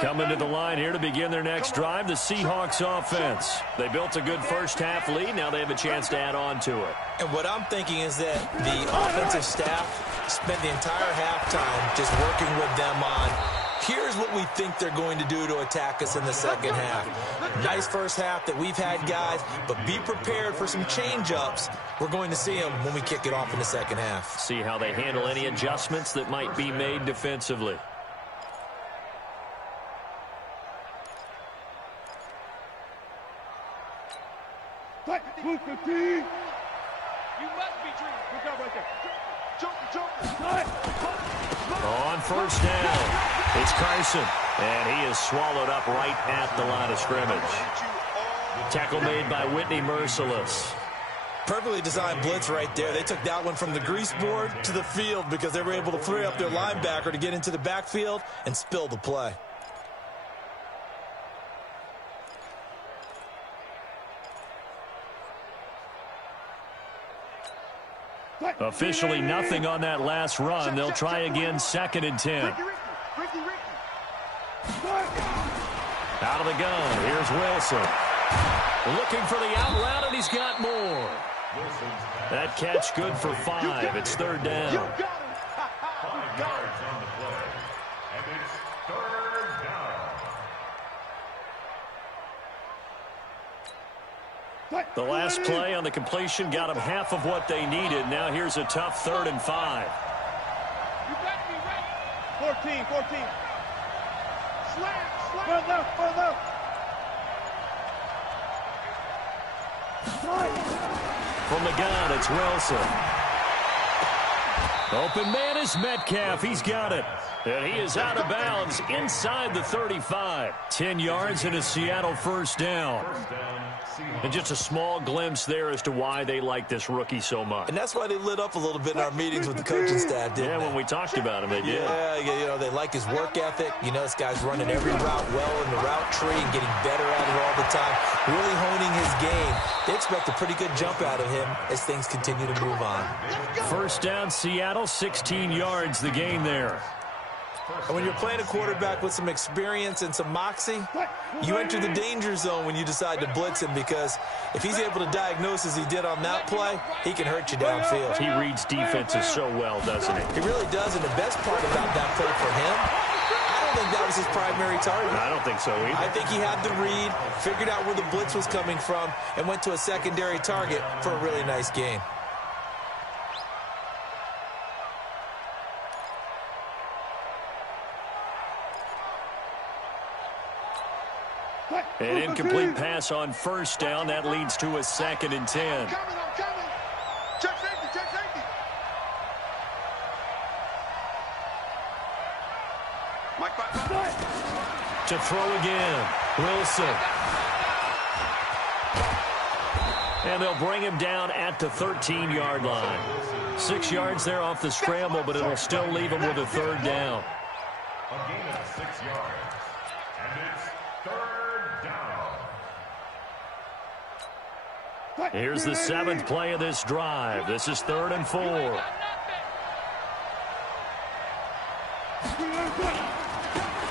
Coming to the line here to begin their next drive, the Seahawks offense. They built a good first-half lead. Now they have a chance to add on to it. And what I'm thinking is that the offensive staff spent the entire halftime just working with them on, here's what we think they're going to do to attack us in the second half. Nice first half that we've had, guys, but be prepared for some change-ups. We're going to see them when we kick it off in the second half. See how they handle any adjustments that might be made defensively. Move 15. You must be dreaming. Look out right there. On first down, it's Carson, and he is swallowed up right at the line of scrimmage. Tackle made by Whitney Merciless. Perfectly designed blitz right there. They took that one from the grease board to the field because they were able to free up their linebacker to get into the backfield and spill the play. Officially nothing on that last run. They'll try again, 2nd and 10. Out of the gun, here's Wilson. Looking for the out route, and he's got more. That catch good for 5. It's 3rd down. 5 yards on the play, and it's 3rd down. The last play on the completion got them half of what they needed. Now here's a tough 3rd and 5. You got to be ready. 14. Slam. Further. From the gun, it's Wilson. Open man is Metcalf. He's got it. And he is out of bounds inside the 35. 10 yards and a Seattle 1st down. And just a small glimpse there as to why they like this rookie so much. And that's why they lit up a little bit in our meetings with the coaching staff, didn't they? When we talked about him, they did. Yeah, you know, they like his work ethic. You know, this guy's running every route well in the route tree and getting better at it all the time, really honing his game. They expect a pretty good jump out of him as things continue to move on. 1st down, Seattle, 16 yards the gain there. And when you're playing a quarterback with some experience and some moxie, you enter the danger zone when you decide to blitz him, because if he's able to diagnose as he did on that play, he can hurt you downfield. He reads defenses so well, doesn't he? He really does, and the best part about that play for him, I don't think that was his primary target. I don't think so either. I think he had the read, figured out where the blitz was coming from, and went to a secondary target for a really nice gain. An incomplete pass on 1st down. That leads to a 2nd and 10. I'm coming. Check safety. Mike, To throw again, Wilson. And they'll bring him down at the 13-yard line. 6 yards there off the scramble, but it'll still leave him with a 3rd down. A gain of 6 yards, and it's 3rd down. Here's the 7th play of this drive. This is 3rd and 4.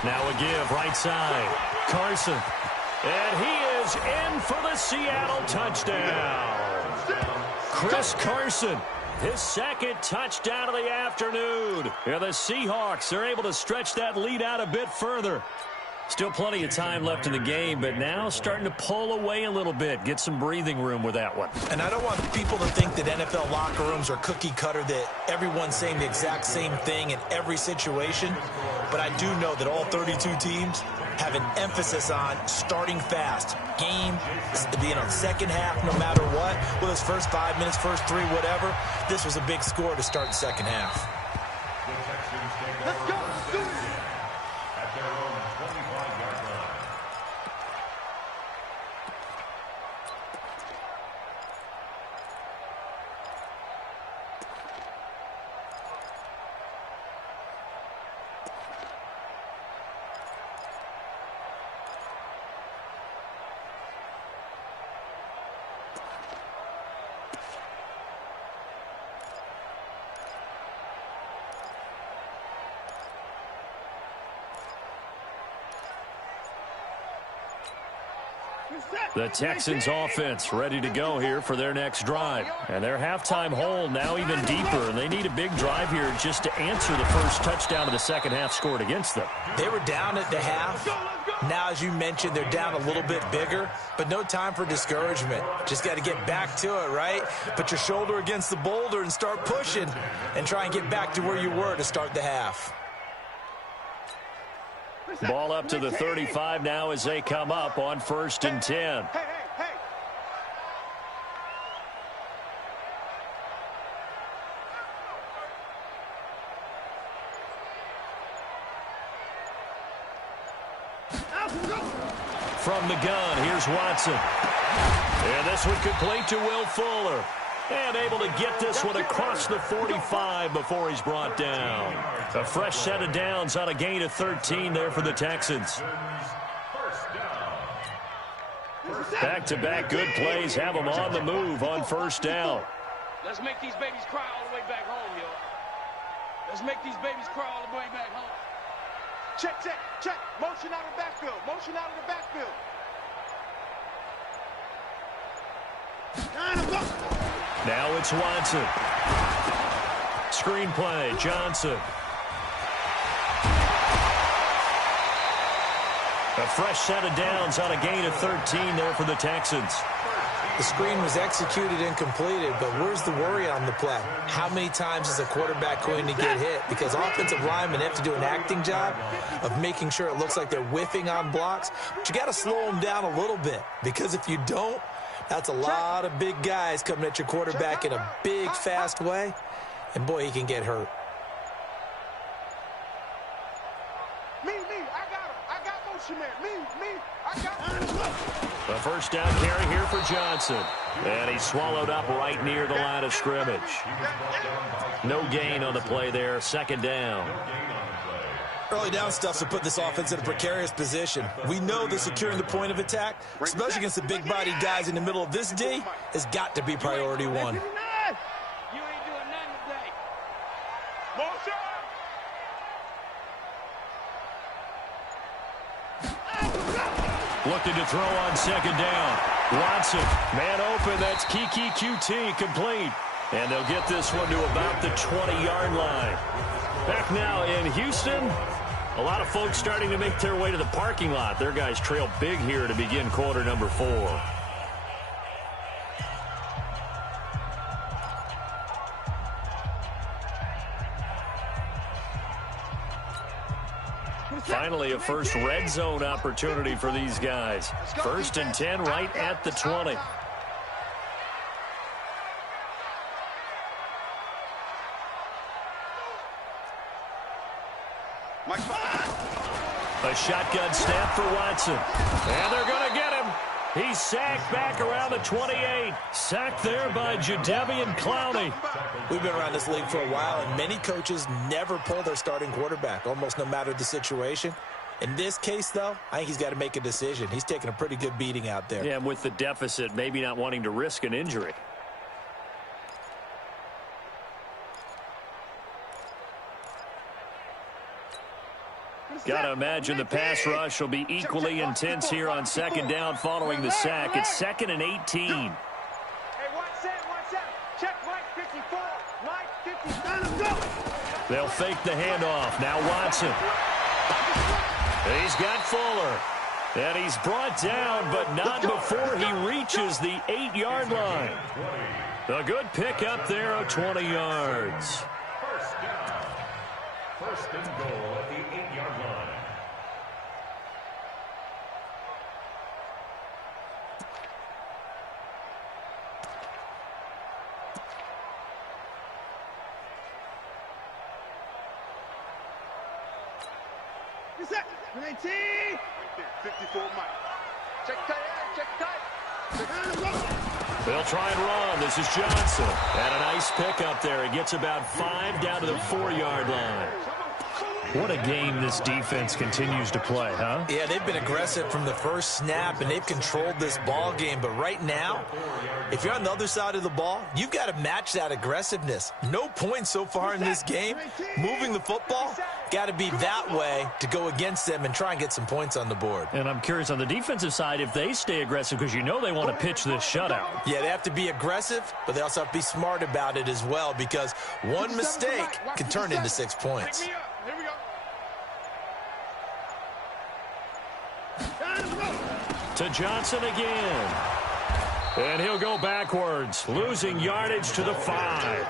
Now a give, right side. Carson. And he is in for the Seattle touchdown. Chris Carson, his 2nd touchdown of the afternoon. And the Seahawks are able to stretch that lead out a bit further. Still plenty of time left in the game, but now starting to pull away a little bit. Get some breathing room with that one. And I don't want people to think that NFL locker rooms are cookie cutter, that everyone's saying the exact same thing in every situation. But I do know that all 32 teams have an emphasis on starting fast. Game, second half, no matter what. Whether it's first 5 minutes, first 3, whatever. This was a big score to start the second half. Let's go. At their own 25-yard line. The Texans offense ready to go here for their next drive. And their halftime hole now even deeper. And they need a big drive here just to answer the first touchdown of the second half scored against them. They were down at the half. Now, as you mentioned, they're down a little bit bigger, but no time for discouragement. Just got to get back to it, right? Put your shoulder against the boulder and start pushing and try and get back to where you were to start the half. Ball up to the 35 now as they come up on 1st and 10. From the gun, here's Watson. And this one complete to Will Fuller. And able to get this one across the 45 before he's brought down. A fresh set of downs on a gain of 13 there for the Texans. Back-to-back good plays have them on the move on 1st down. Let's make these babies cry all the way back home, yo. Let's make these babies cry all the way back home. Check, check, check. Motion out of the backfield. Motion out of the backfield. Now it's Watson. Screenplay, Johnson. A fresh set of downs on a gain of 13 there for the Texans. The screen was executed and completed, but where's the worry on the play? How many times is a quarterback going to get hit? Because offensive linemen have to do an acting job of making sure it looks like they're whiffing on blocks. But you got to slow them down a little bit, because if you don't, that's a lot of big guys coming at your quarterback in a big, fast way. And, boy, he can get hurt. Me, I got him. I got motion man. Me, I got him. A first down carry here for Johnson. And he's swallowed up right near the line of scrimmage. No gain on the play there. 2nd down. Early down stuff to put this offense in a precarious position. We know that securing the point of attack, especially against the big-bodied guys in the middle of this D, has got to be priority one. You ain't doing nothing today. Motion! Looking to throw on 2nd down. Watson, man open. That's Kiki QT complete. And they'll get this one to about the 20-yard line. Back now in Houston. A lot of folks starting to make their way to the parking lot. Their guys trail big here to begin quarter number 4. Finally, a first red zone opportunity for these guys. 1st and 10 right at the 20. A shotgun snap for Watson. And they're going to get him. He's sacked back around the 28. Sacked there by Jadeveon Clowney. We've been around this league for a while, and many coaches never pull their starting quarterback, almost no matter the situation. In this case, though, I think he's got to make a decision. He's taking a pretty good beating out there. Yeah, and with the deficit, maybe not wanting to risk an injury. Got to imagine the pass rush will be equally intense here on 2nd down following the sack. It's 2nd and 18. Hey, 1-7. Check Mike 54. Mike 50. Go. They'll fake the handoff. Now Watson. He's got Fuller. And he's brought down, but not before he reaches the 8-yard line. A good pickup there of 20 yards. First down. 1st and goal at the 8-yard line. Reset. 19. 54 Mike. Check tight. They'll try and run. This is Johnson. And a nice pickup there. He gets about 5 down to the 4-yard line. What a game this defense continues to play, huh? Yeah, they've been aggressive from the first snap, and they've controlled this ball game. But right now, if you're on the other side of the ball, you've got to match that aggressiveness. No points so far in this game. Moving the football, got to be that way to go against them and try and get some points on the board. And I'm curious on the defensive side if they stay aggressive, because you know they want to pitch this shutout. Yeah, they have to be aggressive, but they also have to be smart about it as well, because one mistake can turn into 6 points. Here we go. To Johnson again. And he'll go backwards, losing yardage to the 5.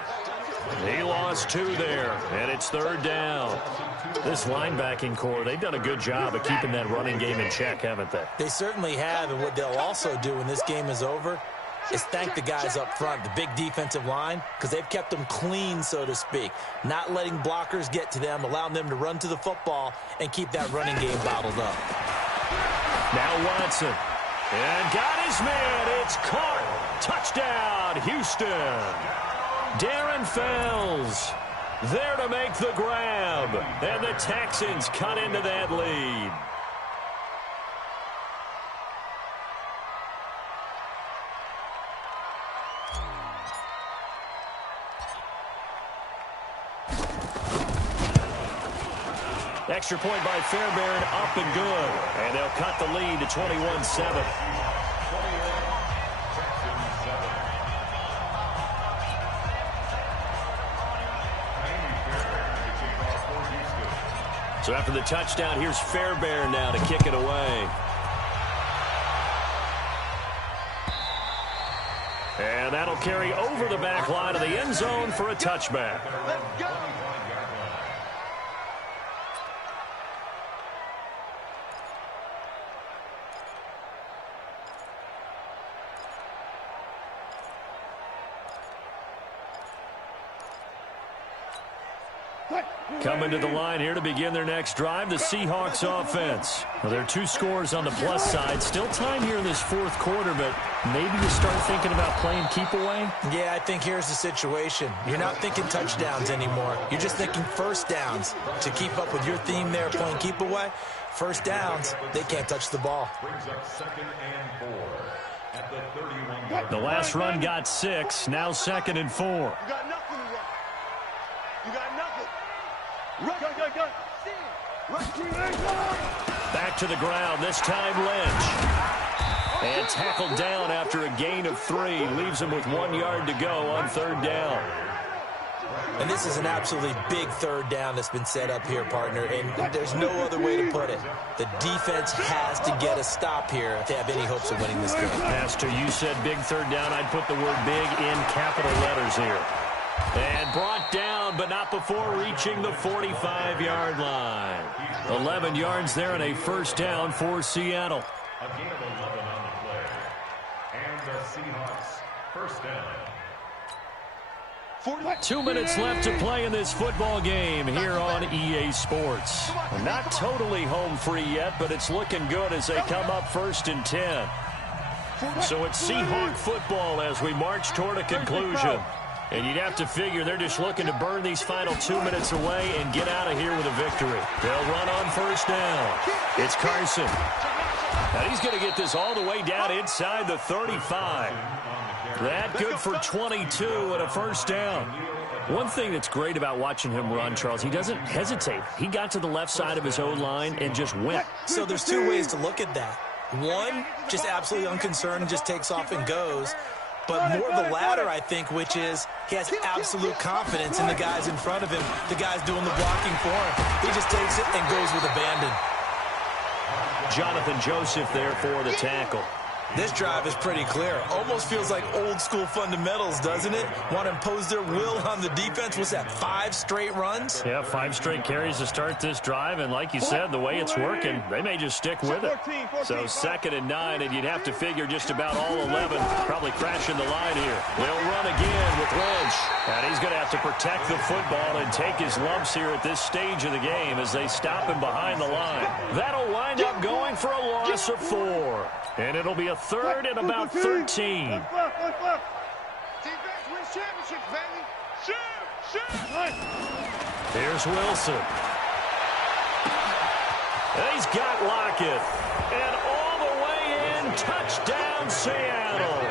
He lost 2 there, and it's 3rd down. This linebacking core, they've done a good job of keeping that running game in check, haven't they? They certainly have, and what they'll also do when this game is over is thank the guys up front, the big defensive line, because they've kept them clean, so to speak, not letting blockers get to them, allowing them to run to the football and keep that running game bottled up. Now Watson. And got his man. It's caught. Touchdown, Houston. Darren Fells there to make the grab. And the Texans cut into that lead. Extra point by Fairbairn, up and good. And they'll cut the lead to 21-7. So after the touchdown, here's Fairbairn now to kick it away. And that'll carry over the back line of the end zone for a touchback. Let's go. Coming to the line here to begin their next drive, the Seahawks offense. Well, there are 2 scores on the plus side. Still time here in this 4th quarter, but maybe you start thinking about playing keep away? Yeah, I think here's the situation. You're not thinking touchdowns anymore. You're just thinking first downs. To keep up with your theme there, playing keep away, first downs, they can't touch the ball. The last run got 6, now 2nd and 4. You got nothing to run. You got nothing. Run, go. Back to the ground, this time Lynch. And tackled down after a gain of 3. Leaves him with 1 yard to go on 3rd down. And this is an absolutely big 3rd down that's been set up here, partner, and there's no other way to put it. The defense has to get a stop here if they have any hopes of winning this game. Pastor, you said big 3rd down. I'd put the word big in capital letters here. And brought down, but not before reaching the 45-yard line. 11 yards there and a 1st down for Seattle. A gain of 11 on the play. And the Seahawks, 1st down. 2 minutes left to play in this football game here on EA Sports. Not totally home free yet, but it's looking good as they come up 1st and 10. So it's Seahawk football as we march toward a conclusion. And you'd have to figure they're just looking to burn these final 2 minutes away and get out of here with a victory. They'll run on 1st down. It's Carson. And he's going to get this all the way down inside the 35. That good for 22 and a 1st down. One thing that's great about watching him run, Charles, he doesn't hesitate. He got to the left side of his O-line and just went. So there's 2 ways to look at that. One, just absolutely unconcerned, just takes off and goes. But more the latter, I think, which is he has absolute confidence in the guys in front of him, the guys doing the blocking for him. He just takes it and goes with abandon. Jonathan Joseph there for the tackle. This drive is pretty clear. Almost feels like old school fundamentals, doesn't it? Want to impose their will on the defense. What's that, 5 straight runs? Yeah, 5 straight carries to start this drive. And like you said, the way it's working, they may just stick with it. So 2nd and 9, and you'd have to figure just about all 11 probably crashing the line here. They'll run again with Lynch. And he's going to have to protect the football and take his lumps here at this stage of the game as they stop him behind the line. That'll wind up going for a loss of 4. And it'll be a 3rd and about 13. Defense wins championships, baby. Here's Wilson. He's got Lockett. And all the way in, touchdown Seattle.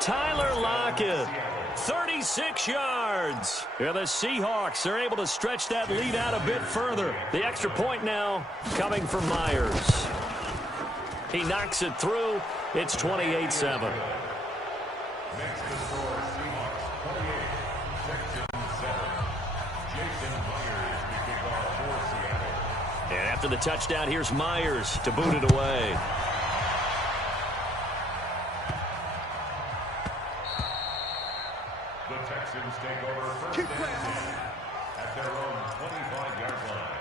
Tyler Lockett, 36 yards. And the Seahawks are able to stretch that lead out a bit further. The extra point now coming from Myers. He knocks it through. It's 28-7. And after the touchdown, here's Myers to boot it away. The Texans take over first and 10 at their own 25-yard line.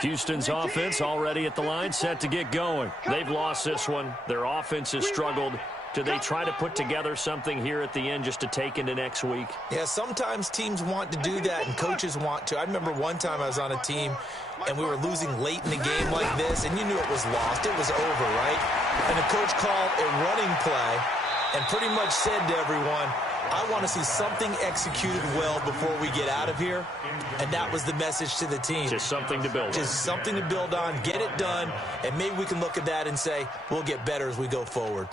Houston's offense already at the line, set to get going. They've lost this one. Their offense has struggled. Do they try to put together something here at the end just to take into next week? Yeah, sometimes teams want to do that and coaches want to. I remember one time I was on a team and we were losing late in the game like this, and you knew it was lost. It was over, right? And the coach called a running play and pretty much said to everyone, I want to see something executed well before we get out of here. And that was the message to the team. Just something to build on. Just something to build on, get it done, and maybe we can look at that and say, we'll get better as we go forward.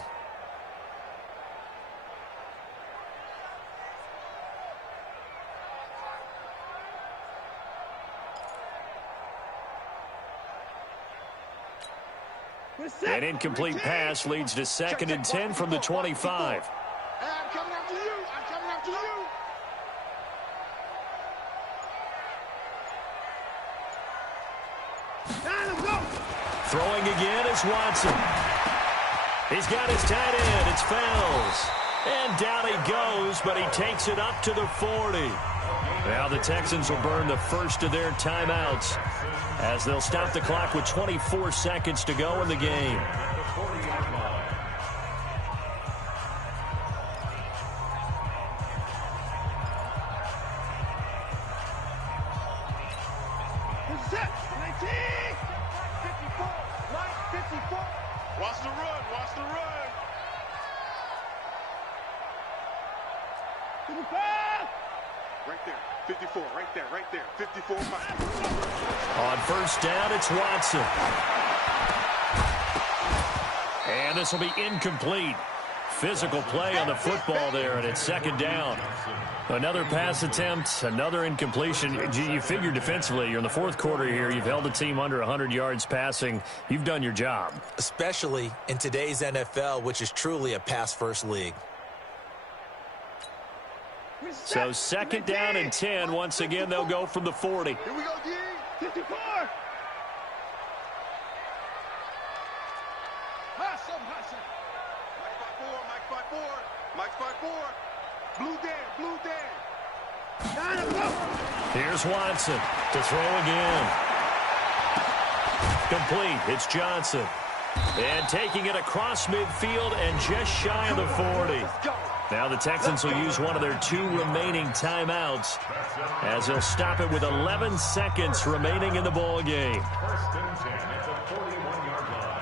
An incomplete pass leads to 2nd and 10 from the 25. I'm coming after you. I'm coming after you. Throwing again is Watson. He's got his tight end. It's Fells. And down he goes, but he takes it up to the 40. Now the Texans will burn the first of their timeouts as they'll stop the clock with 24 seconds to go in the game. Watch the run. Watch the run. 55. Right there. 54. Right there. Right there. 54. On first down, it's Watson. And this will be incomplete. Physical play on the football there, and it's 2nd down. Another pass attempt, another incompletion. You figure defensively, you're in the 4th quarter here. You've held the team under 100 yards passing. You've done your job. Especially in today's NFL, which is truly a pass-first league. So 2nd down and 10. Once again, they'll go from the 40. Here we go, D. 54. Hustle. Mike 5-4. Mike 5-4. Blue Dan. Here's Watson to throw again. Complete. It's Johnson. And taking it across midfield and just shy of the 40. Now the Texans will use one of their 2 remaining timeouts as they'll stop it with 11 seconds remaining in the ball game. 1st and 10 at the 41-yard line.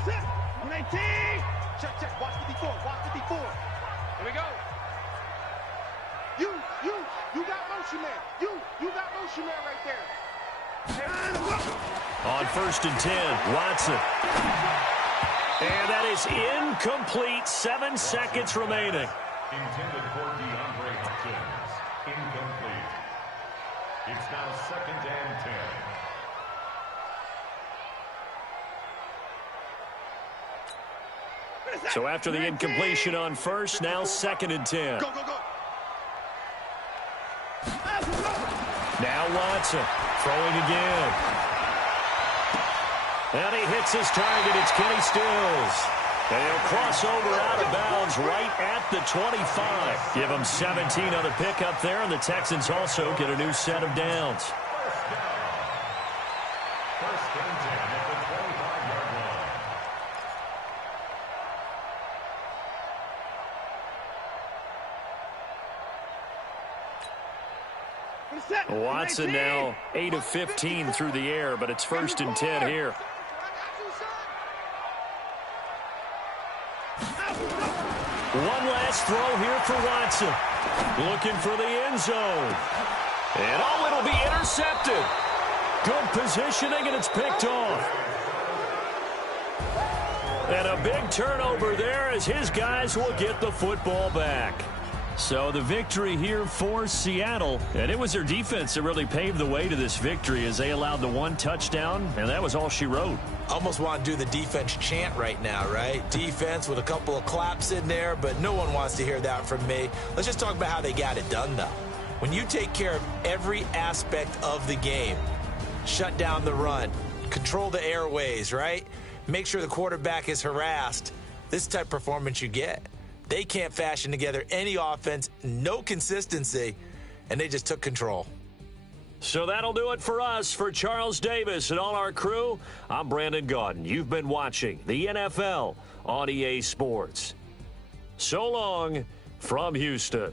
Check. Watch 54. Here we go. You got motion man. You got motion man right there. On 1st and 10, Watson. And that is incomplete. 7 seconds remaining. Intended for DeAndre Hopkins. Incomplete. It's now 2nd and 10. So after the incompletion on first, now 2nd and 10. Go. Now Watson throwing again. And he hits his target. It's Kenny Stills. And he'll cross over out of bounds right at the 25. Give him 17 on the pickup there, and the Texans also get a new set of downs. First and 10 at the 25-yard line. Watson now 8 of 15 through the air, but it's 1st and 10 here. One last throw here for Watson. Looking for the end zone. And it'll be intercepted. Good positioning, and it's picked off. And a big turnover there as his guys will get the football back. So the victory here for Seattle, and it was their defense that really paved the way to this victory as they allowed the 1 touchdown, and that was all she wrote. Almost want to do the defense chant right now, right? Defense with a couple of claps in there, but no one wants to hear that from me. Let's just talk about how they got it done, though. When you take care of every aspect of the game, shut down the run, control the airways, right? Make sure the quarterback is harassed. This type of performance you get. They can't fashion together any offense, no consistency, and they just took control. So that'll do it for us. For Charles Davis and all our crew, I'm Brandon Gaudin. You've been watching the NFL on EA Sports. So long from Houston.